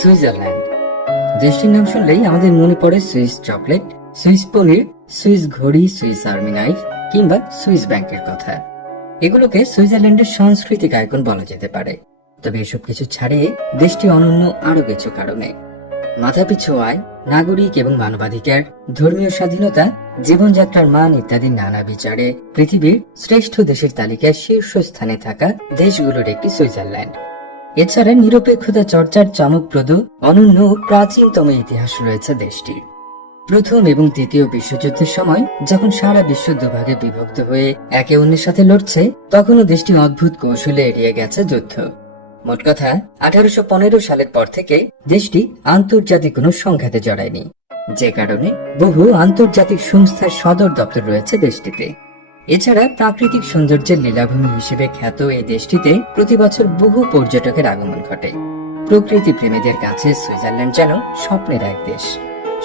Switzerland. দেশটির নাম শুনলেই আমাদের মনে পড়ে সুইস চকলেট, সুইস পনির, সুইস ঘড়ি, সুইস আর্মি নাইফ কিংবা সুইস ব্যাংকের কথা। এগুলোকে সুইজারল্যান্ডের সাংস্কৃতিক আইকন বলা যেতে পারে। তবে এসব কিছু ছাড়িয়ে দেশটি অনন্য আরও কিছু কারণে। মাথাপিছু আয়, নাগরিক এবং মানবাধিকার, ধর্মীয় স্বাধীনতা, জীবনযাত্রার মান ইত্যাদি নানা বিচারে পৃথিবীর শ্রেষ্ঠ দেশের তালিকায় শীর্ষস্থানে থাকা দেশগুলোর একটি সুইজারল্যান্ড। এছাড়া নিরপেক্ষতা চর্চার চমকপ্রদ, অনন্য ও প্রাচীনতম ইতিহাস রয়েছে দেশটির। প্রথম এবং দ্বিতীয় বিশ্বযুদ্ধের সময়, যখন সারা বিশ্ব দুভাগে বিভক্ত হয়ে একে অন্যের সাথে লড়ছে, তখনও দেশটি অদ্ভুত কৌশলে এড়িয়ে গেছে যুদ্ধ। মোট কথা, আঠারোশ পনেরো সালের পর থেকে দেশটি আন্তর্জাতিক কোনো সংঘাতে জড়ায়নি। যে কারণে বহু আন্তর্জাতিক সংস্থার সদর দপ্তর রয়েছে দেশটিতে। এছাড়া প্রাকৃতিক সৌন্দর্যের লীলাভূমি হিসেবে খ্যাত এই দেশটিতে প্রতি বছর বহু পর্যটকের আগমন ঘটে। প্রকৃতি প্রেমীদের কাছে সুইজারল্যান্ড যেন স্বপ্নের এক দেশ।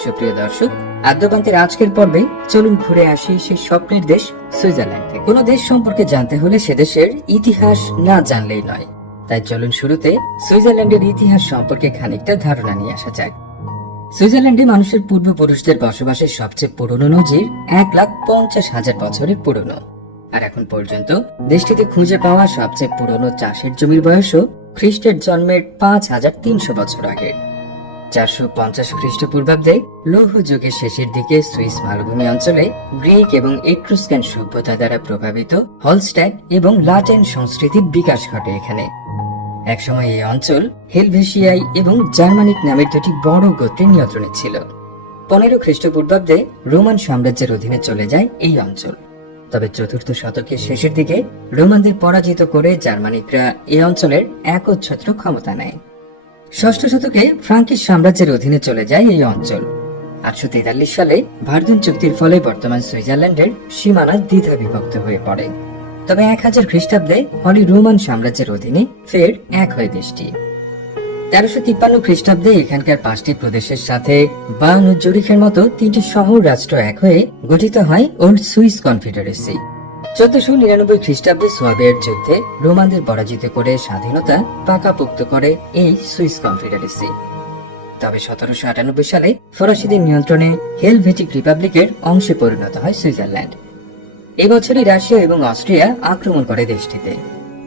সুপ্রিয় দর্শক, আদ্যপান্তের আজকের পর্বে চলুন ঘুরে আসি সেই স্বপ্নের দেশ সুইজারল্যান্ড কোনো দেশ সম্পর্কে জানতে হলে সে দেশের ইতিহাস না জানলেই নয়। তাই চলুন শুরুতে সুইজারল্যান্ডের ইতিহাস সম্পর্কে খানিকটা ধারণা নিয়ে আসা যাক। সুইজারল্যান্ডে মানুষের পূর্বপুরুষদের বসবাসের সবচেয়ে পুরনো নজির এক লাখ পঞ্চাশ হাজার বছরের পুরনো। আর এখন পর্যন্ত দেশটিতে খুঁজে পাওয়া সবচেয়ে পুরনো চাষের জমির বয়সও খ্রিস্টের জন্মের পাঁচ হাজার তিনশো বছর আগে চারশো পঞ্চাশ খ্রিস্টপূর্বাব্দে লৌহ যুগের শেষের দিকে সুইস মালভূমি অঞ্চলে গ্রিক এবং এট্রুস্কান সভ্যতা দ্বারা প্রভাবিত হলস্ট্যাট এবং লাটেন সংস্কৃতির বিকাশ ঘটে এখানে। একসময় এই অঞ্চল হেলভেশিয়াই এবং জার্মানিক নামের দুটি বড় গোত্রের নিয়ন্ত্রণে ছিল। পনেরো খ্রিস্টপূর্বাব্দে রোমান সাম্রাজ্যের অধীনে চলে যায় এই অঞ্চল। তবে চতুর্থ শতকের শেষের দিকে রোমানদের পরাজিত করে জার্মানিকরা এই অঞ্চলের একচ্ছত্র ক্ষমতা নেয়। ষষ্ঠ শতকে ফ্রাঙ্কিশ সাম্রাজ্যের অধীনে চলে যায় এই অঞ্চল। আটশো তেতাল্লিশ সালে ভার্দুন চুক্তির ফলে বর্তমান সুইজারল্যান্ডের সীমানা দ্বিধা বিভক্ত হয়ে পড়ে। তবে এক হাজার খ্রিস্টাব্দে হলি রোমান সাম্রাজ্যের অধীনে ফের এক হয় দেশটি তেরোশো তিপ্পান্ন খ্রিস্টাব্দে এখানকার পাঁচটি প্রদেশের সাথে বান ও জুরিখের মতো তিনটি শহর রাষ্ট্র এক হয়ে গঠিত হয় ওল্ড সুইস কনফেডারেসি। চোদ্দশো নিরানব্বই খ্রিস্টাব্দে সোয়াবিয়ার যুদ্ধে রোমানদের পরাজিত করে স্বাধীনতা পাকাপোক্ত করে এই সুইস কনফেডারেসি। তবে সতেরোশো আটানব্বই সালে ফরাসিদের নিয়ন্ত্রণে হেলভেটিক রিপাবলিকের অংশে পরিণত হয় সুইজারল্যান্ড। এবছরই রাশিয়া এবং অস্ট্রিয়া আক্রমণ করে দেশটিতে।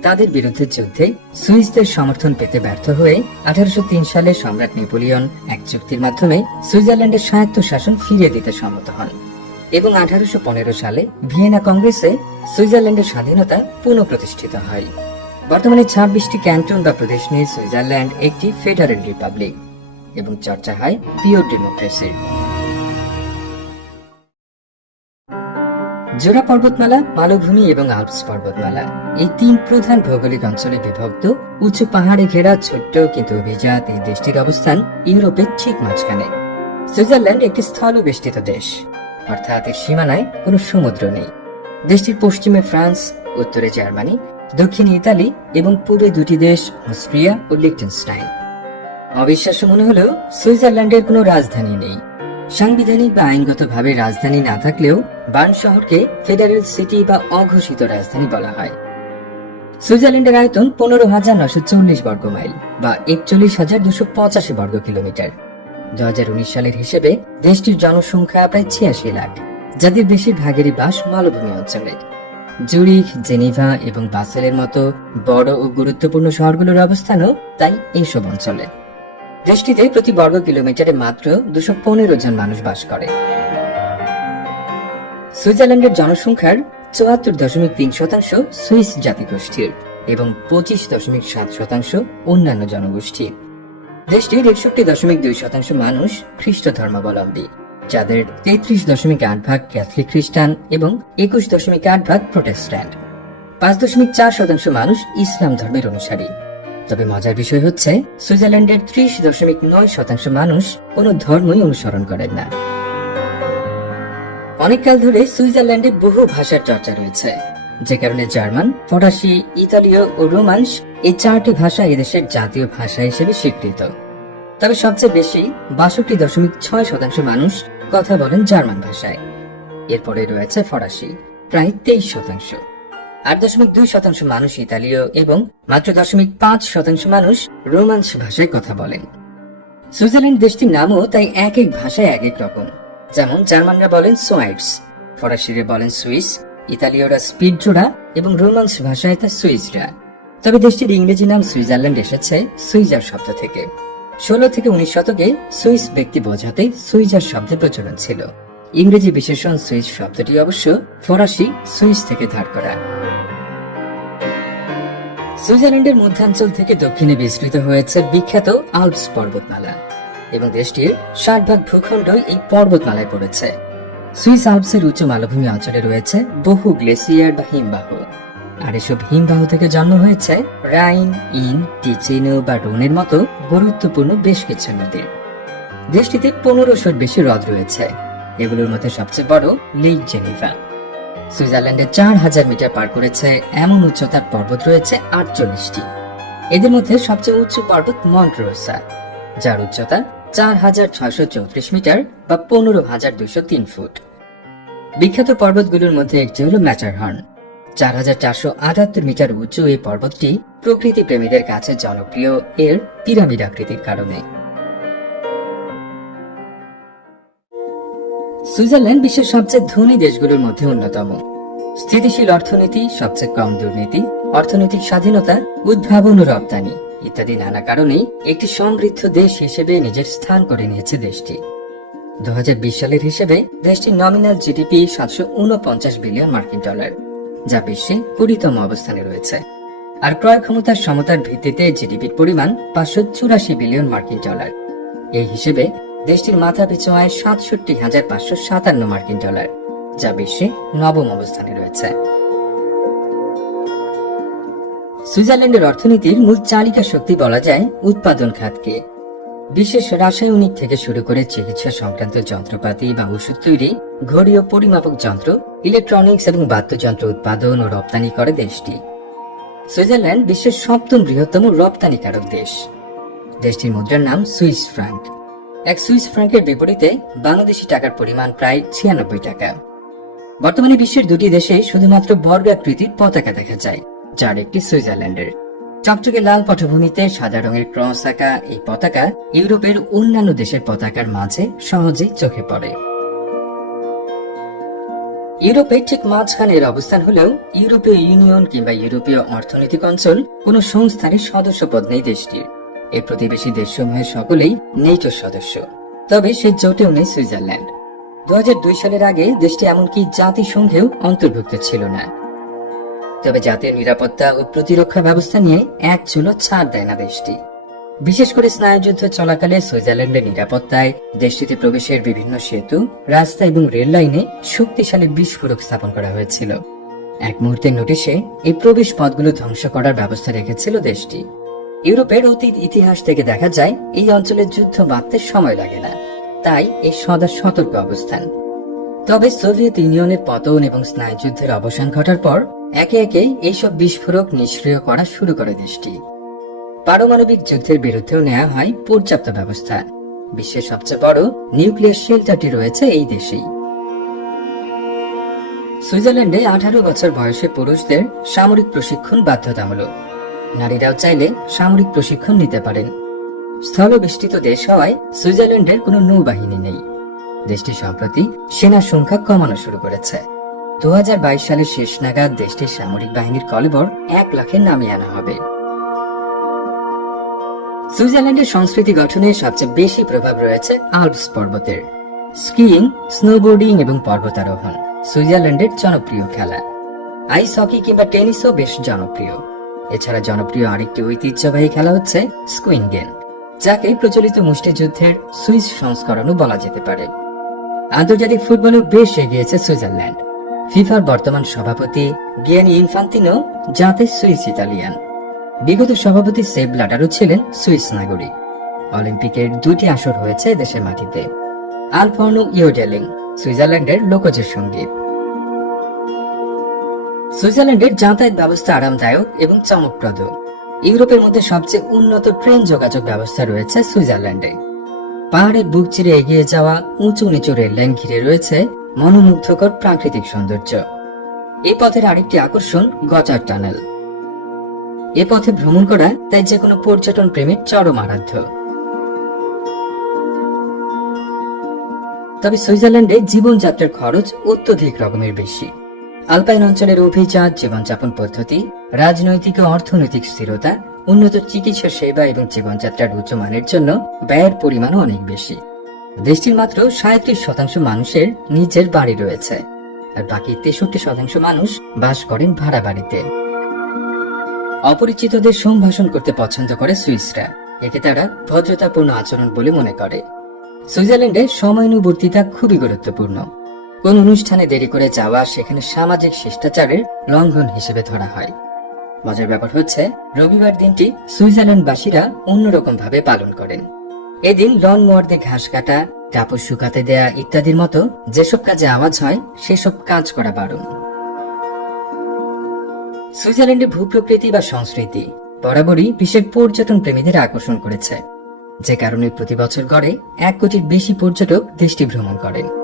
তাদের বিরুদ্ধে যুদ্ধে সুইসদের সমর্থন পেতে ব্যর্থ হয়ে আঠারোশো সালে সম্রাট নেপোলিয়ন এক চুক্তির মাধ্যমে সুইজারল্যান্ডের স্বায়ত্ত শাসন ফিরিয়ে দিতে সম্মত হন এবং আঠারোশ পনেরো সালে ভিয়েনা কংগ্রেসে সুইজারল্যান্ডের স্বাধীনতা পুনঃপ্রতিষ্ঠিত হয়। বর্তমানে ছাব্বিশটি ক্যান্টন বা প্রদেশ নিয়ে সুইজারল্যান্ড একটি ফেডারেল রিপাবলিক এবং চর্চা হয় পিওর ডেমোক্রেসির। জোড়া পর্বতমালা, মালভূমি এবং আলপস পর্বতমালা। এই তিন প্রধান ভৌগোলিক অঞ্চলে বিভক্ত, উঁচু পাহাড়ে ঘেরা, ছোট্ট কিন্তু অভিজাত এই দেশটির অবস্থান ইউরোপের ঠিক মাঝখানে। সুইজারল্যান্ড একটি স্থল বেষ্টিত দেশ। অর্থাৎ এর সীমানায় কোনো সমুদ্র নেই। দেশটির পশ্চিমে ফ্রান্স, উত্তরে জার্মানি, দক্ষিণে ইতালি এবং পূর্বে দুটি দেশ, অস্ট্রিয়া ও লিখটেনস্টাইন অবিশ্বাস্য মনে হলেও সুইজারল্যান্ডের কোনো রাজধানী নেই। সাংবিধানিক বা আইনগতভাবে রাজধানী না থাকলেও বার্ন শহরকে ফেডারেল সিটি বা অঘোষিত রাজধানী বলা হয়। সুইজারল্যান্ডের আয়তন পনেরো হাজার নশো চল্লিশ বর্গ মাইল বা একচল্লিশ হাজার দুশো পঁচাশি বর্গ কিলোমিটার। দু উনিশ সালের হিসেবে দেশটির জনসংখ্যা প্রায় ছিয়াশি লাখ, যাদের বেশিরভাগেরই বাস মালভূমি অঞ্চলে। জুরিখ, জেনিভা এবং বাসেলের মতো বড় ও গুরুত্বপূর্ণ শহরগুলোর অবস্থানও তাই এইসব অঞ্চলে। দেশটিতে প্রতি বর্গ কিলোমিটারে মাত্র দুশো পনেরো জন মানুষ বাস করে। সুইজারল্যান্ডের জনসংখ্যার চুয়াত্তর দশমিক তিন শতাংশ সুইস জাতিগোষ্ঠীর এবং পঁচিশ দশমিক সাত শতাংশ অন্যান্য জনগোষ্ঠী। দেশটির একষট্টি দশমিক দুই শতাংশ মানুষ খ্রিস্ট ধর্মাবলম্বী যাদের তেত্রিশ দশমিক আট ভাগ ক্যাথলিক খ্রিস্টান এবং একুশ দশমিক আট ভাগ প্রোটেস্ট্যান্ট। পাঁচ দশমিক চার শতাংশ মানুষ ইসলাম ধর্মের অনুসারী। তবে মজার বিষয় হচ্ছে, সুইজারল্যান্ডের ত্রিশ দশমিক নয় শতাংশ মানুষ কোনো ধর্মই অনুসরণ করেন না। অনেককাল ধরে সুইজারল্যান্ডে বহু ভাষার চর্চা রয়েছে। যে কারণে জার্মান, ফরাসি, ইতালীয় ও রোমান্স এই চারটি ভাষা এদেশের জাতীয় ভাষা হিসেবে স্বীকৃত। তবে সবচেয়ে বেশি বাষট্টি দশমিক ছয় শতাংশ মানুষ কথা বলেন জার্মান ভাষায়। এরপরে রয়েছে ফরাসি, প্রায় তেইশ শতাংশ। আট দশমিক দুই শতাংশ মানুষ ইতালীয় এবং মাত্র দশমিক পাঁচ শতাংশ মানুষ রোমান্স ভাষায় কথা বলেন। সুইজারল্যান্ড দেশটির নামও তাই এক এক ভাষায় এক এক রকম। যেমন জার্মানরা বলেন সোয়াইটস, ফরাসিরা বলেন সুইস, ইতালীয়রা স্পিডজোড়া এবং রোমান্স ভাষায় তা সুইসরা তবে দেশটির ইংরেজি নাম সুইজারল্যান্ড এসেছে সুইজার শব্দ থেকে। ষোলো থেকে উনিশ শতকে সুইস ব্যক্তি বোঝাতে সুইজার শব্দের প্রচলন ছিল। ইংরেজি বিশেষণ সুইস শব্দটি অবশ্য ফরাসি সুইস থেকে ধার করা। সুইজারল্যান্ডের মধ্যাঞ্চল থেকে দক্ষিণে বিস্তৃত হয়েছে বিখ্যাত আলপস পর্বতমালা এবং দেশটির ষাট ভূখণ্ড এই পর্বতমালায় পড়েছে। সুইস আলপসের উচ্চ মালভূমি অঞ্চলে রয়েছে বহু গ্লেসিয়ার বা হিমবাহ। আর এসব হিমবাহ থেকে জন্ম হয়েছে রাইন, ইন, টিচেনো বা রোনের মতো গুরুত্বপূর্ণ বেশ কিছু নদীর দেশটিতে পনেরোশোর বেশি হ্রদ রয়েছে। এগুলোর মধ্যে সবচেয়ে বড় লেক জেনিভা। সুইজারল্যান্ডে চার হাজার মিটার পার করেছে, এমন উচ্চতার পর্বত রয়েছে আটচল্লিশটি। এদের মধ্যে সবচেয়ে উঁচু পর্বত মন্টরোসা যার উচ্চতা চার হাজার ছয়শো চৌত্রিশ মিটার বা পনেরো হাজার দুইশো তিন ফুট। বিখ্যাত পর্বতগুলোর মধ্যে একটি হল ম্যাচারহর্ন চার হাজার চারশো আটাত্তর মিটার উঁচু এই পর্বতটি প্রকৃতি প্রেমীদের কাছে জনপ্রিয় এর পিরামিড আকৃতির কারণে। সুইজারল্যান্ড বিশ্বের সবচেয়ে ধনী দেশগুলোর মধ্যে অন্যতম। স্থিতিশীল অর্থনীতি, সবচেয়ে কম দুর্নীতি, অর্থনৈতিক স্বাধীনতা, উদ্ভাবন ও রপ্তানি ইত্যাদি নানা কারণেই একটি সমৃদ্ধ দেশ হিসেবে নিজের স্থান করে নিয়েছে দেশটি। দু হাজার বিশ সালের হিসেবে দেশটির নমিনাল জিডিপি সাতশো উনপঞ্চাশ বিলিয়ন মার্কিন ডলার, যা বিশ্বে কুড়িতম অবস্থানে রয়েছে। আর ক্রয় ক্ষমতার সমতার ভিত্তিতে জিডিপির পরিমাণ পাঁচশো চুরাশি বিলিয়ন মার্কিন ডলার। এই হিসেবে দেশটির মাথা পিছু আয় সাতষট্টি হাজার পাঁচশো সাতান্ন মার্কিন ডলার, যা বিশ্বে নবম অবস্থানে রয়েছে। সুইজারল্যান্ডের অর্থনীতির মূল চালিকা শক্তি বলা যায় উৎপাদন খাতকে। বিশেষ রাসায়নিক থেকে শুরু করে চিকিৎসা সংক্রান্ত যন্ত্রপাতি বা ওষুধ তৈরি, ঘড়ি ও পরিমাপক যন্ত্র ইলেকট্রনিক্স এবং বাদ্যযন্ত্র উৎপাদন ও রপ্তানি করে দেশটি। সুইজারল্যান্ড বিশ্বের সপ্তম বৃহত্তম রপ্তানিকারক দেশ। দেশটির মুদ্রার নাম সুইস ফ্রাঙ্ক। এক সুইস ফ্রাঙ্কের বিপরীতে বাংলাদেশি টাকার পরিমাণ প্রায় ছিয়ানব্বই টাকা। বর্তমানে বিশ্বের দুটি দেশে শুধুমাত্র বর্গাকৃতির পতাকা দেখা যায়, যার একটি সুইজারল্যান্ডের। চকচকে লাল পটভূমিতে সাদা রঙের ক্রস আঁকা এই পতাকা ইউরোপের অন্যান্য দেশের পতাকার মাঝে সহজেই চোখে পড়ে। ইউরোপের ঠিক মাঝখানে এর অবস্থান হলেও ইউরোপীয় ইউনিয়ন কিংবা ইউরোপীয় অর্থনৈতিক অঞ্চল কোন সংস্থানের সদস্যপদ নেই দেশটির। এই প্রতিবেশী দেশসমূহের সকলেই নেটোর সদস্য। তবে সে জোটেও নেই সুইজারল্যান্ড। দু সালের আগে দেশটি এমনকি জাতিসংঘেও অন্তর্ভুক্ত ছিল না। তবে জাতীয় নিরাপত্তা ও প্রতিরক্ষা ব্যবস্থা নিয়ে এক চুলো ছাড় দেয় না দেশটি। বিশেষ করে স্নায়ুযুদ্ধ চলাকালে সুইজারল্যান্ডের নিরাপত্তায় দেশটিতে প্রবেশের বিভিন্ন সেতু, রাস্তা এবং রেল লাইনে শক্তিশালী বিস্ফোরক স্থাপন করা হয়েছিল। এক মুহূর্তের নোটিশে এই প্রবেশ পথগুলো ধ্বংস করার ব্যবস্থা রেখেছিল দেশটি। ইউরোপের অতীত ইতিহাস থেকে দেখা যায়, এই অঞ্চলে যুদ্ধ বাঁধতে সময় লাগে না। তাই এই সদা সতর্ক অবস্থান। তবে সোভিয়েত ইউনিয়নের পতন এবং স্নায়ুযুদ্ধের অবসান ঘটার পর, একে একে এইসব বিস্ফোরক নিষ্ক্রিয় করা শুরু করে দেশটি। পারমাণবিক যুদ্ধের বিরুদ্ধেও নেওয়া হয় পর্যাপ্ত ব্যবস্থা। বিশ্বের সবচেয়ে বড় নিউক্লিয়ার শেল্টারটি রয়েছে এই দেশেই। সুইজারল্যান্ডে আঠারো বছর বয়সে পুরুষদের সামরিক প্রশিক্ষণ বাধ্যতামূলক। নারীরাও চাইলে সামরিক প্রশিক্ষণ নিতে পারেন। স্থলবেষ্টিত দেশ হওয়ায় সুইজারল্যান্ডের কোনো নৌবাহিনী নেই। দেশটি সম্প্রতি সেনা সংখ্যা কমানো শুরু করেছে। দু সালের শেষ নাগাদ দেশটির সামরিক বাহিনীর কলেবর এক লাখের নামিয়ে আনা হবে। সুইজারল্যান্ডের সংস্কৃতি গঠনে সবচেয়ে বেশি প্রভাব রয়েছে আলপস পর্বতের। স্কিইং, স্নোবোর্ডিং এবং পর্বতারোহণ, সুইজারল্যান্ডের জনপ্রিয় খেলা। আইস হকি কিংবা টেনিসও বেশ জনপ্রিয়। এছাড়া জনপ্রিয় আরেকটি ঐতিহ্যবাহী খেলা হচ্ছে স্কুইন গেম, যাকে প্রচলিত মুষ্টিযুদ্ধের সুইস সংস্করণও বলা যেতে পারে। আন্তর্জাতিক ফুটবলেও বেশ এগিয়েছে সুইজারল্যান্ড। ফিফার বর্তমান সভাপতি গিয়ানি ইনফান্তিনো যাতে সুইস ইতালিয়ান। বিগত সভাপতি সেব লাটারও ছিলেন সুইস নাগরিক। অলিম্পিকের দুটি আসর হয়েছে দেশের মাটিতে। আলফর্নো ইয়োডেলিং, সুইজারল্যান্ডের লোকজ সংগীত সুইজারল্যান্ডের যাতায়াত ব্যবস্থা আরামদায়ক এবং চমকপ্রদ। ইউরোপের মধ্যে সবচেয়ে উন্নত ট্রেন যোগাযোগ ব্যবস্থা রয়েছে সুইজারল্যান্ডে। পাহাড়ের বুক চিরে এগিয়ে যাওয়া উঁচু নিচু রেল লাইন ঘিরে রয়েছে মনোমুগ্ধকর প্রাকৃতিক সৌন্দর্য। এই পথের আরেকটি আকর্ষণ গজার টানেল। এ পথে ভ্রমণ করা তাই যে কোনো পর্যটন প্রেমীর চরম আরাধ্য। তবে সুইজারল্যান্ডে জীবনযাত্রার খরচ অত্যধিক রকমের বেশি। আলপাইন অঞ্চলের অভিজাত জীবনযাপন পদ্ধতি, রাজনৈতিক ও অর্থনৈতিক স্থিরতা, উন্নত চিকিৎসা সেবা এবং জীবনযাত্রার উচ্চমানের জন্য ব্যয়ের পরিমাণও অনেক বেশি। দেশটির মাত্র সাঁত্রিশ শতাংশ মানুষের নিজের বাড়ি রয়েছে। আর বাকি তেষট্টি শতাংশ মানুষ বাস করেন ভাড়া বাড়িতে। অপরিচিতদের সম্ভাষণ করতে পছন্দ করে সুইসরা। একে তারা ভদ্রতাপূর্ণ আচরণ বলে মনে করে। সুইজারল্যান্ডে সময়ানুবর্তিতা খুবই গুরুত্বপূর্ণ। কোন অনুষ্ঠানে দেরি করে যাওয়া সেখানে সামাজিক শিষ্টাচারের লঙ্ঘন হিসেবে ধরা হয়। মজার ব্যাপার হচ্ছে, রবিবার দিনটি সুইজারল্যান্ডবাসীরা অন্যরকম ভাবে পালন করেন। এদিন লন মোয়ারদে ঘাস কাটা কাপড় শুকাতে দেয়া ইত্যাদির মতো যেসব কাজে আওয়াজ হয়, সেসব কাজ করা বারণ। সুইজারল্যান্ডের ভূপ্রকৃতি বা সংস্কৃতি বরাবরই বিশ্বের পর্যটন প্রেমীদের আকর্ষণ করেছে। যে কারণে প্রতি বছর গড়ে এক কোটির বেশি পর্যটক দেশটি ভ্রমণ করেন।